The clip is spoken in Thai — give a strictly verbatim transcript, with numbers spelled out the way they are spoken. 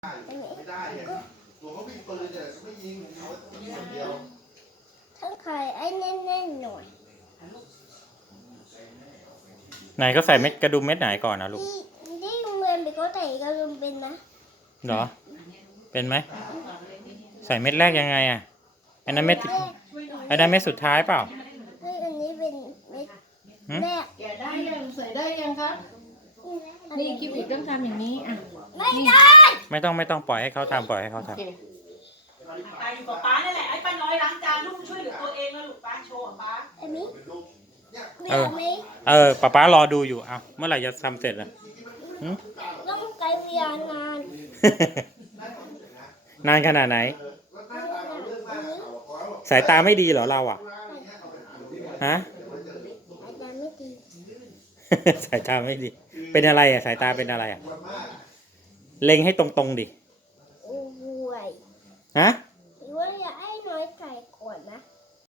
ไม่ได้ไงตัวเขาวิ่งปืนเนี่ยเขาไม่ยิงเขาคนเดียวทั้งไข่ไอ้แน่นๆหน่อยไหนก็ใส่เม็ดกระดุมเม็ดไหนก่อนนะลูกที่ที่โรงเรียนไปเขาใส่กระดุมเป็นนะเหรอเป็นไหมใส่เม็ดแรกยังไงอ่ะอันนั้นเม็ดอันนั้นเม็ดสุดท้ายเปล่าเฮ้ยอันนี้เป็นเม็ดแรกแกะได้ยังใส่ได้ยังครับนี่คิวอีกต้องทำอย่างนี้อ่ะไม่ได้ไม่ต้องไม่ต้องปล่อยให้เขาทำปล่อยให้เขาทำไปอยู่กับป้านั่นแหละไอ้ป้าน้อยล้างจานลูกช่วยเหลือตัวเองแล้วลูกป้าโชว์ป้าอันนี้เออเออป้าป้ารอดูอยู่เอาเมื่อไหร่จะทำเสร็จอ่ะต้องใช้เวลานานนานขนาดไหนสายตาไม่ดีเหรอเราอ่ะฮะสายตาไม่ดีสายตาไม่ดีเป็นอะไรอ่ะสายตาเป็นอะไรอ่ะเล็งให้ตรงๆดิโอ้ยฮะ